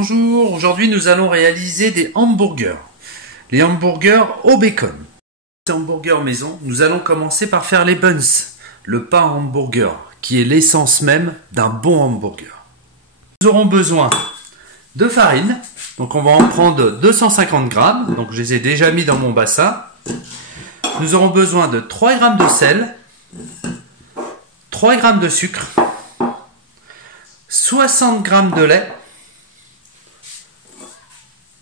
Bonjour, aujourd'hui nous allons réaliser des hamburgers. Les hamburgers au bacon. Ces hamburgers maison, nous allons commencer par faire les buns, le pain hamburger, qui est l'essence même d'un bon hamburger. Nous aurons besoin de farine, donc on va en prendre 250 grammes, donc je les ai déjà mis dans mon bassin. Nous aurons besoin de 3 g de sel, 3 g de sucre, 60 g de lait,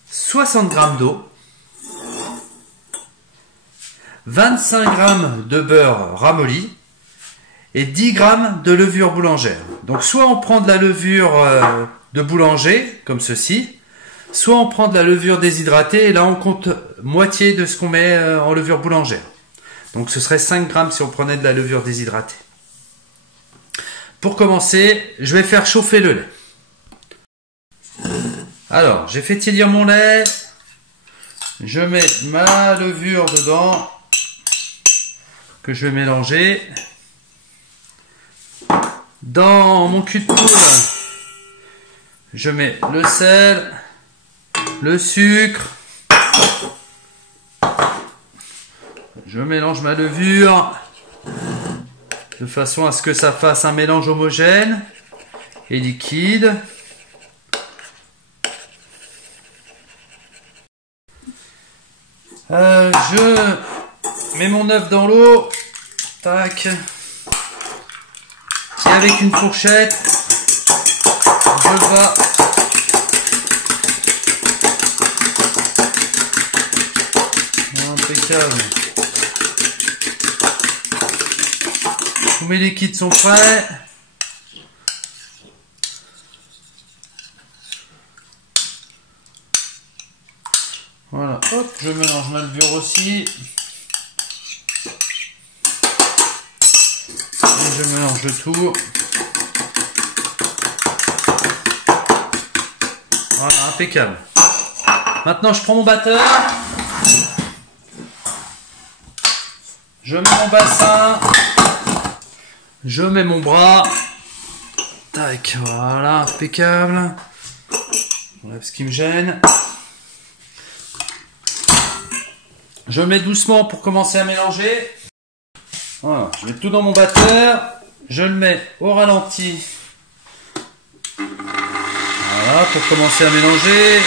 60 g d'eau, 25 g de beurre ramolli et 10 g de levure boulangère. Donc soit on prend de la levure de boulanger, comme ceci, soit on prend de la levure déshydratée et là on compte moitié de ce qu'on met en levure boulangère. Donc ce serait 5 g si on prenait de la levure déshydratée. Pour commencer, je vais faire chauffer le lait. Alors, j'ai fait tiédir mon lait. Je mets ma levure dedans que je vais mélanger. Dans mon cul de poule, je mets le sel, le sucre. Je mélange ma levure de façon à ce que ça fasse un mélange homogène et liquide. Je mets mon œuf dans l'eau, tac, et avec une fourchette, je vais impeccable. Tous mes liquides sont prêts. Voilà, hop, je mélange ma levure aussi. Et je mélange le tout. Voilà, impeccable. Maintenant, je prends mon batteur. Je mets mon bassin. Je mets mon bras. Tac, voilà, impeccable. J'enlève ce qui me gêne. Je mets doucement pour commencer à mélanger. Voilà, je mets tout dans mon batteur. Je le mets au ralenti. Voilà, pour commencer à mélanger.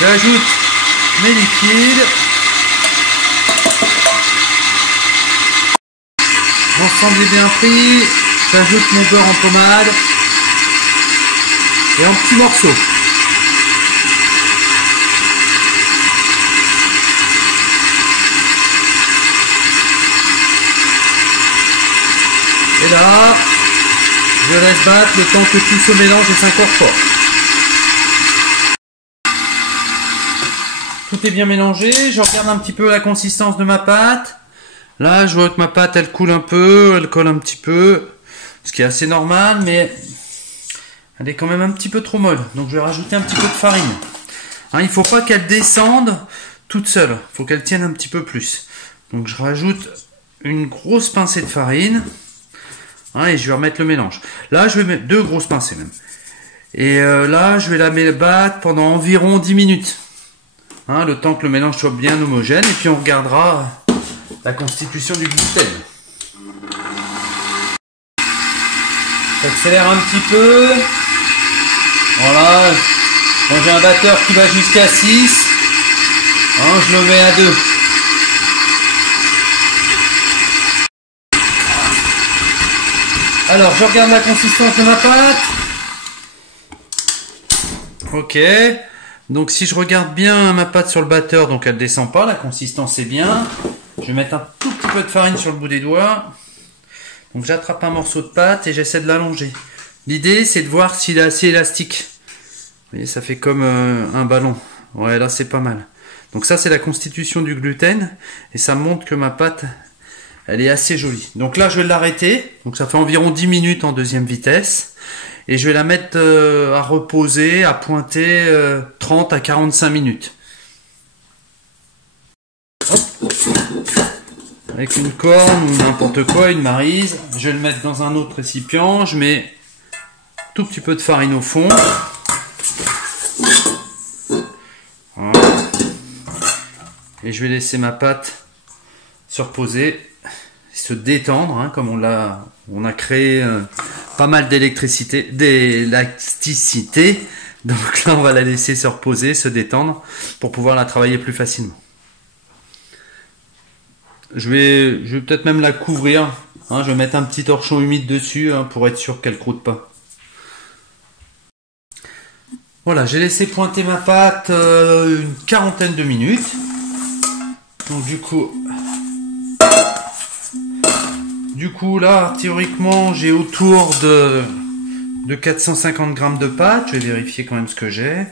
J'ajoute mes liquides. L'ensemble est bien pris. J'ajoute mon beurre en pommade. Et en petits morceaux. Et là, je laisse battre le temps que tout se mélange et s'incorpore. Tout est bien mélangé. Je regarde un petit peu la consistance de ma pâte. Là, je vois que ma pâte, elle coule un peu, elle colle un petit peu. Ce qui est assez normal, mais elle est quand même un petit peu trop molle. Donc, je vais rajouter un petit peu de farine. Hein, il ne faut pas qu'elle descende toute seule. Il faut qu'elle tienne un petit peu plus. Donc, je rajoute une grosse pincée de farine. Et je vais remettre le mélange. Là, je vais mettre 2 grosses pincées même. Et là, je vais la battre pendant environ 10 minutes. Le temps que le mélange soit bien homogène. Et puis, on regardera la constitution du gluten. J'accélère un petit peu. Voilà. Quand j'ai un batteur qui va jusqu'à 6, je le mets à 2. Alors, je regarde la consistance de ma pâte. Ok. Donc, si je regarde bien ma pâte sur le batteur, donc elle descend pas, la consistance est bien. Je vais mettre un tout petit peu de farine sur le bout des doigts. Donc, j'attrape un morceau de pâte et j'essaie de l'allonger. L'idée, c'est de voir s'il est assez élastique. Vous voyez, ça fait comme un ballon. Ouais, là, c'est pas mal. Donc, ça, c'est la constitution du gluten. Et ça montre que ma pâte, elle est assez jolie. Donc là, je vais l'arrêter. Donc ça fait environ 10 minutes en deuxième vitesse. Et je vais la mettre à reposer, à pointer 30 à 45 minutes. Hop. Avec une corne ou n'importe quoi, une maryse. Je vais le mettre dans un autre récipient. Je mets tout petit peu de farine au fond. Voilà. Et je vais laisser ma pâte se reposer, se détendre, hein, comme on a créé pas mal d'élasticité. Donc là, on va la laisser se reposer, se détendre, pour pouvoir la travailler plus facilement. Je vais peut-être même la couvrir. Hein, je vais mettre un petit torchon humide dessus, hein, pour être sûr qu'elle croûte pas. Voilà, j'ai laissé pointer ma pâte une quarantaine de minutes. Donc du coup là, théoriquement, j'ai autour de 450 grammes de pâte. Je vais vérifier quand même ce que j'ai.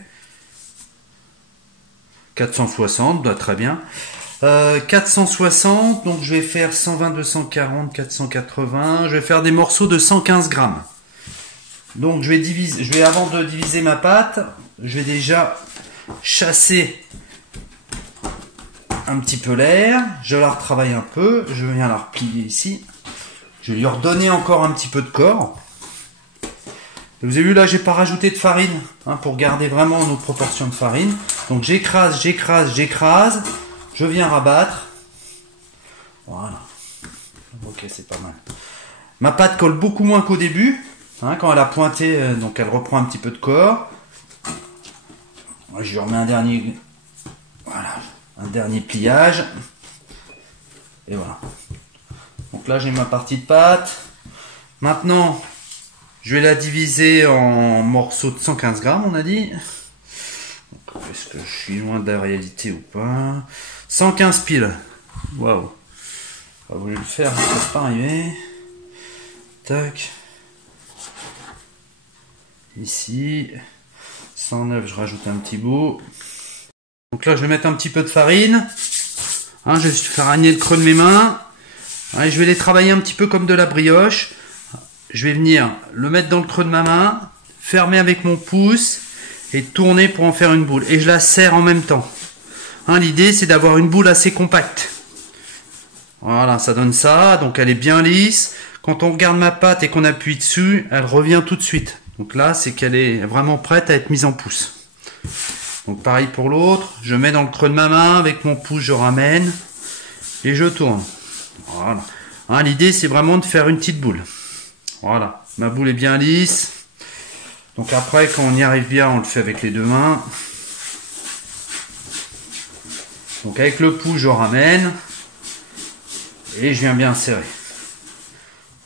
460, bah, très bien. 460, donc je vais faire 120, 240, 480. Je vais faire des morceaux de 115 grammes. Donc avant de diviser ma pâte, je vais déjà chasser un petit peu l'air. Je la retravaille un peu. Je viens la replier ici. Je vais lui redonner encore un petit peu de corps. Et vous avez vu là, j'ai pas rajouté de farine, hein, pour garder vraiment nos proportions de farine. Donc j'écrase, j'écrase, j'écrase. Je viens rabattre. Voilà. Ok, c'est pas mal. Ma pâte colle beaucoup moins qu'au début. Hein, quand elle a pointé, donc elle reprend un petit peu de corps. Je lui remets un dernier pliage. Et voilà. Donc là, j'ai ma partie de pâte. Maintenant, je vais la diviser en morceaux de 115 grammes, on a dit. Est-ce que je suis loin de la réalité ou pas? 115 piles. Waouh. J'ai voulu le faire, ça ne pas arriver. Tac. Ici. 109, je rajoute un petit bout. Donc là, je vais mettre un petit peu de farine. Hein, je vais faire ragner le creux de mes mains. Ouais, je vais les travailler un petit peu comme de la brioche. Je vais venir le mettre dans le creux de ma main, fermer avec mon pouce et tourner pour en faire une boule. Et je la serre en même temps. Hein, l'idée, c'est d'avoir une boule assez compacte. Voilà, ça donne ça. Donc elle est bien lisse. Quand on regarde ma pâte et qu'on appuie dessus, elle revient tout de suite. Donc là, c'est qu'elle est vraiment prête à être mise en pouce. Donc pareil pour l'autre. Je mets dans le creux de ma main, avec mon pouce, je ramène et je tourne. Voilà. Hein, l'idée, c'est vraiment de faire une petite boule. Voilà. Ma boule est bien lisse. Donc après, quand on y arrive bien, on le fait avec les deux mains. Donc avec le pouce, je ramène. Et je viens bien serrer.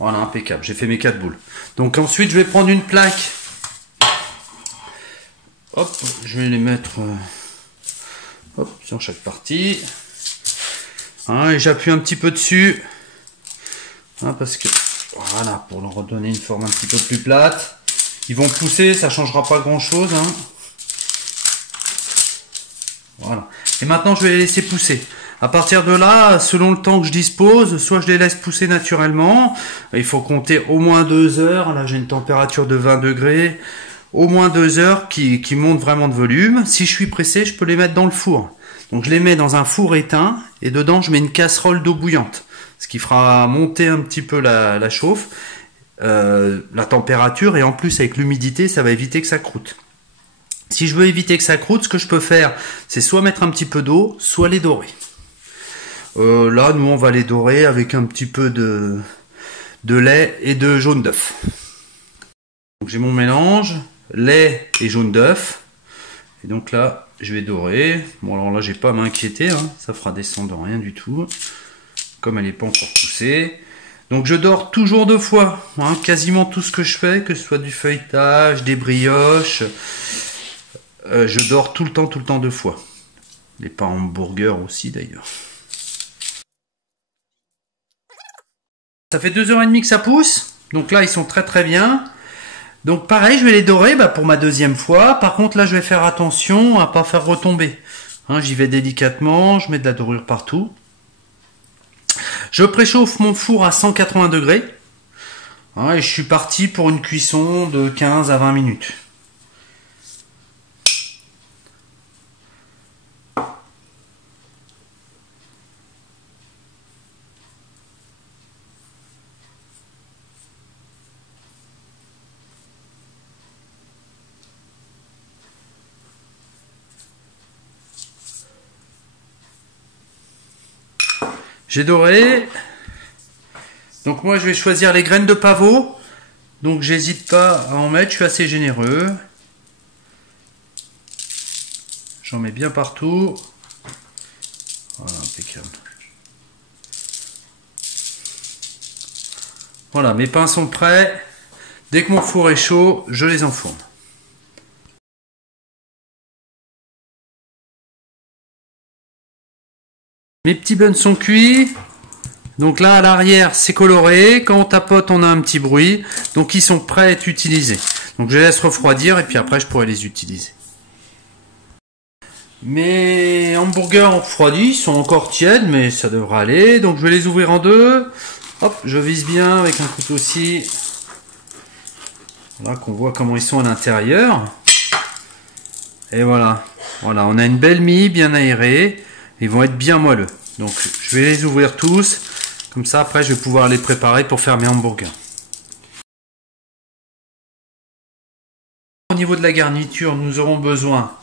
Voilà, impeccable. J'ai fait mes 4 boules. Donc ensuite, je vais prendre une plaque. Hop, je vais les mettre sur chaque partie. Hein, et j'appuie un petit peu dessus. Hein, parce que, voilà, pour leur redonner une forme un petit peu plus plate. Ils vont pousser, ça ne changera pas grand-chose. Hein. Voilà. Et maintenant, je vais les laisser pousser. À partir de là, selon le temps que je dispose, soit je les laisse pousser naturellement. Il faut compter au moins 2 heures. Là, j'ai une température de 20 degrés. Au moins 2 heures qui montent vraiment de volume. Si je suis pressé, je peux les mettre dans le four. Donc, je les mets dans un four éteint. Et dedans, je mets une casserole d'eau bouillante. Ce qui fera monter un petit peu la chauffe, la température. Et en plus, avec l'humidité, ça va éviter que ça croûte. Si je veux éviter que ça croûte, ce que je peux faire, c'est soit mettre un petit peu d'eau, soit les dorer. Là, nous, on va les dorer avec un petit peu de lait et de jaune d'œuf. Donc, j'ai mon mélange, lait et jaune d'œuf. Et donc là, je vais dorer. Bon, alors là, j'ai pas à m'inquiéter. Hein, ça fera descendre rien du tout. Comme elle n'est pas encore poussée. Donc, je dore toujours 2 fois. Hein, quasiment tout ce que je fais, que ce soit du feuilletage, des brioches. Je dors tout le temps 2 fois. Les pains hamburgers aussi, d'ailleurs. Ça fait 2h30 que ça pousse. Donc là, ils sont très bien. Donc pareil, je vais les dorer pour ma 2e fois. Par contre, là, je vais faire attention à pas faire retomber. Hein, j'y vais délicatement. Je mets de la dorure partout. Je préchauffe mon four à 180 degrés. Hein, et je suis parti pour une cuisson de 15 à 20 minutes. J'ai doré. Donc moi je vais choisir les graines de pavot. Donc j'hésite pas à en mettre, je suis assez généreux. J'en mets bien partout. Voilà, impeccable. Voilà, mes pains sont prêts. Dès que mon four est chaud, je les enfourne. Mes petits buns sont cuits. Donc là, à l'arrière, c'est coloré. Quand on tapote, on a un petit bruit. Donc ils sont prêts à être utilisés. Donc je les laisse refroidir et puis après, je pourrai les utiliser. Mes hamburgers ont refroidi, ils sont encore tièdes, mais ça devrait aller. Donc je vais les ouvrir en deux. Hop, je vise bien avec un couteau aussi. Voilà, qu'on voit comment ils sont à l'intérieur. Et voilà. Voilà, on a une belle mie bien aérée. Ils vont être bien moelleux. Donc je vais les ouvrir tous. Comme ça, après, je vais pouvoir les préparer pour faire mes hamburgers. Au niveau de la garniture, nous aurons besoin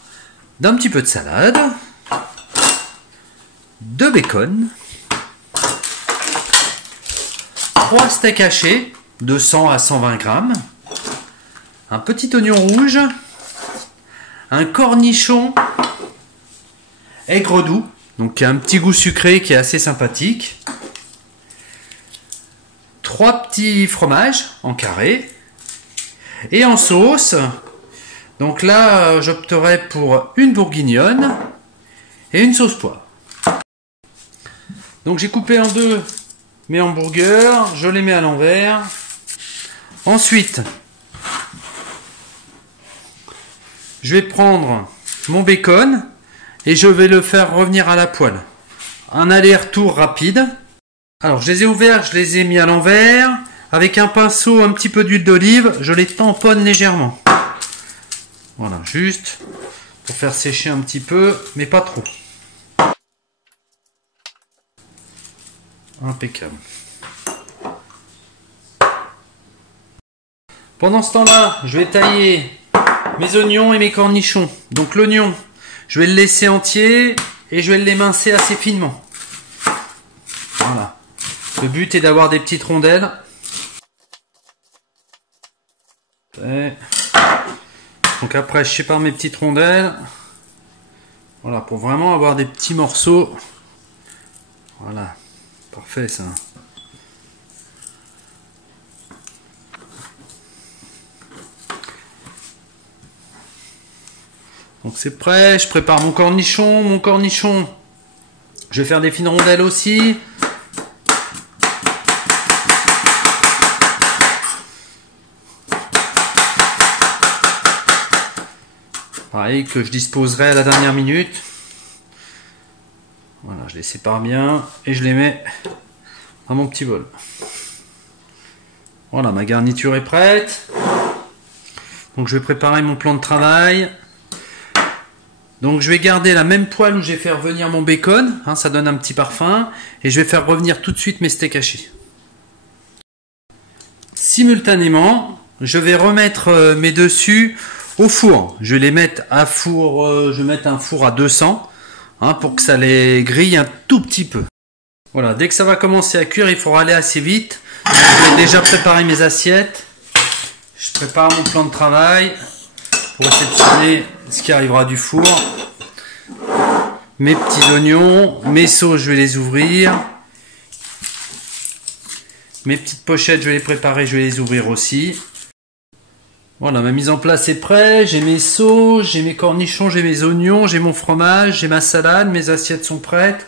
d'un petit peu de salade, de bacon, 3 steaks hachés de 100 à 120 grammes, un petit oignon rouge, un cornichon aigre doux, donc qui a un petit goût sucré qui est assez sympathique, 3 petits fromages en carré, et en sauce, donc là j'opterai pour une bourguignonne et une sauce poivre. Donc j'ai coupé en deux mes hamburgers, je les mets à l'envers. Ensuite, je vais prendre mon bacon et je vais le faire revenir à la poêle. Un aller-retour rapide. Alors je les ai ouverts, je les ai mis à l'envers. Avec un pinceau, un petit peu d'huile d'olive, je les tamponne légèrement. Voilà, juste pour faire sécher un petit peu, mais pas trop. Impeccable. Pendant ce temps-là, je vais tailler mes oignons et mes cornichons. Donc l'oignon, je vais le laisser entier et je vais l'émincer assez finement. Voilà. Le but est d'avoir des petites rondelles. Donc après, je sépare mes petites rondelles. Voilà, pour vraiment avoir des petits morceaux. Voilà. Parfait ça. Donc c'est prêt, je prépare mon cornichon. Mon cornichon, je vais faire des fines rondelles aussi. Pareil, que je disposerai à la dernière minute. Voilà, je les sépare bien et je les mets dans mon petit bol. Voilà, ma garniture est prête. Donc je vais préparer mon plan de travail. Donc je vais garder la même poêle où je vais faire revenir mon bacon, hein, ça donne un petit parfum. Et je vais faire revenir tout de suite mes steaks hachés. Simultanément, je vais remettre mes dessus au four. Je vais les mettre à four, je vais mettre un four à 200. Hein, pour que ça les grille un tout petit peu. Voilà, dès que ça va commencer à cuire, il faudra aller assez vite. Je vais déjà préparer mes assiettes. Je prépare mon plan de travail pour réceptionner ce qui arrivera du four. Mes petits oignons, mes sauces, je vais les ouvrir. Mes petites pochettes, je vais les préparer, je vais les ouvrir aussi. Voilà, ma mise en place est prête, j'ai mes sauces, j'ai mes cornichons, j'ai mes oignons, j'ai mon fromage, j'ai ma salade, mes assiettes sont prêtes.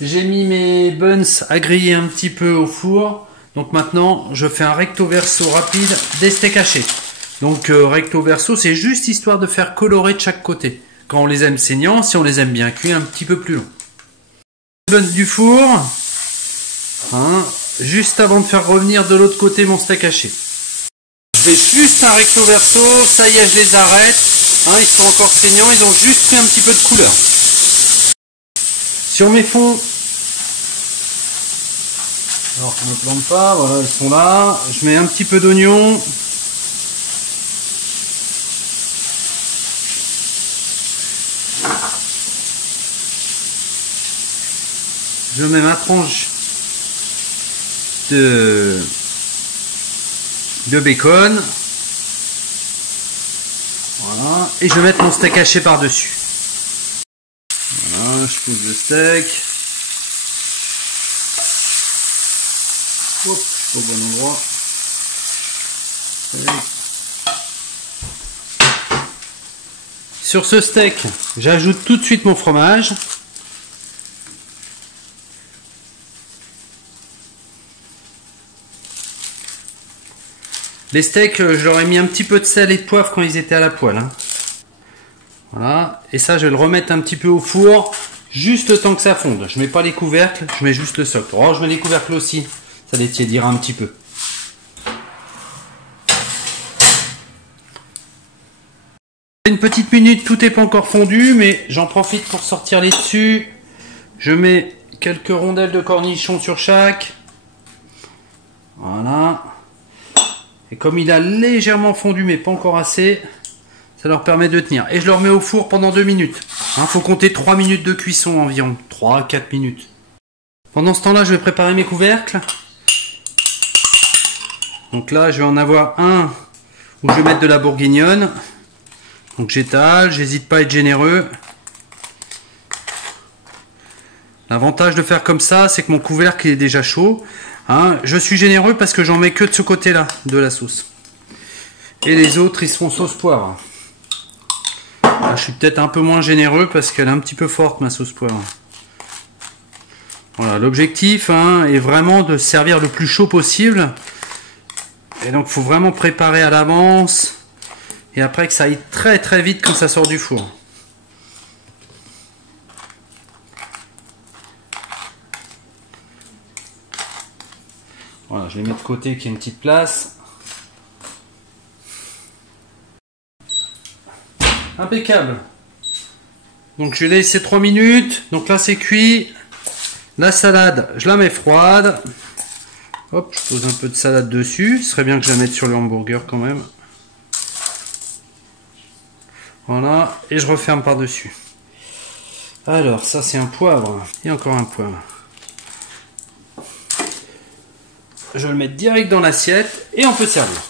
J'ai mis mes buns à griller un petit peu au four. Donc maintenant, je fais un recto verso rapide des steaks hachés. Donc recto verso, c'est juste histoire de faire colorer de chaque côté. Quand on les aime saignants, si on les aime bien cuits, un petit peu plus long. Buns du four, hein, juste avant de faire revenir de l'autre côté mon steak haché. Je fais juste un recto verso, ça y est, je les arrête. Hein, ils sont encore saignants, ils ont juste pris un petit peu de couleur. Sur mes fonds, alors je ne me plante pas, voilà, ils sont là. Je mets un petit peu d'oignon. Je mets ma tranche de bacon. Voilà. Et je vais mettre mon steak haché par-dessus. Voilà, je pose le steak. Hop, au bon endroit. Sur ce steak, j'ajoute tout de suite mon fromage. Les steaks, je leur ai mis un petit peu de sel et de poivre quand ils étaient à la poêle. Hein. Voilà. Et ça, je vais le remettre un petit peu au four, juste le temps que ça fonde. Je mets pas les couvercles, je mets juste le socle. Oh, je mets les couvercles aussi, ça les tiédira un petit peu. Une petite minute, tout n'est pas encore fondu, mais j'en profite pour sortir les dessus. Je mets quelques rondelles de cornichons sur chaque. Voilà. Et comme il a légèrement fondu, mais pas encore assez, ça leur permet de tenir. Et je le remets au four pendant 2 minutes. Hein, faut compter 3 minutes de cuisson environ. 3-4 minutes. Pendant ce temps-là, je vais préparer mes couvercles. Donc là, je vais en avoir un où je vais mettre de la bourguignonne. Donc j'étale, j'hésite pas à être généreux. L'avantage de faire comme ça, c'est que mon couvercle est déjà chaud. Hein, je suis généreux parce que j'en mets que de ce côté-là de la sauce. Et les autres, ils seront sauce poivre. Là, je suis peut-être un peu moins généreux parce qu'elle est un petit peu forte, ma sauce poivre. Voilà, l'objectif est vraiment de servir le plus chaud possible. Et donc, il faut vraiment préparer à l'avance. Et après que ça aille très très vite quand ça sort du four. Voilà, je les mets de côté qu'il y ait une petite place. Impeccable. Donc je vais laisser 3 minutes. Donc là c'est cuit. La salade, je la mets froide. Hop, je pose un peu de salade dessus. Ce serait bien que je la mette sur le hamburger quand même. Voilà, et je referme par-dessus. Alors, ça c'est un poivre. Et encore un poivre. Je vais le mettre direct dans l'assiette et on peut servir.